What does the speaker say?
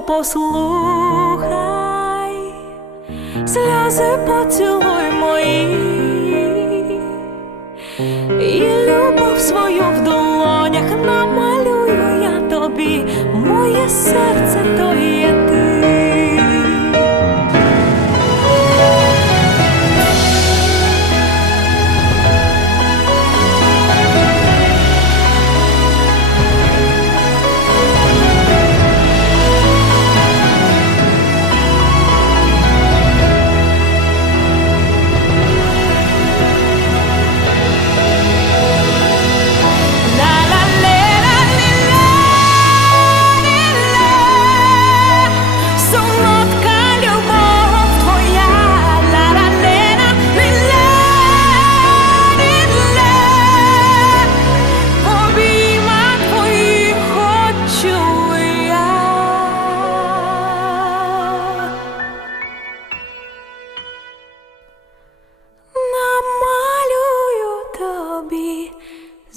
послухай, сльози поцілуй мої,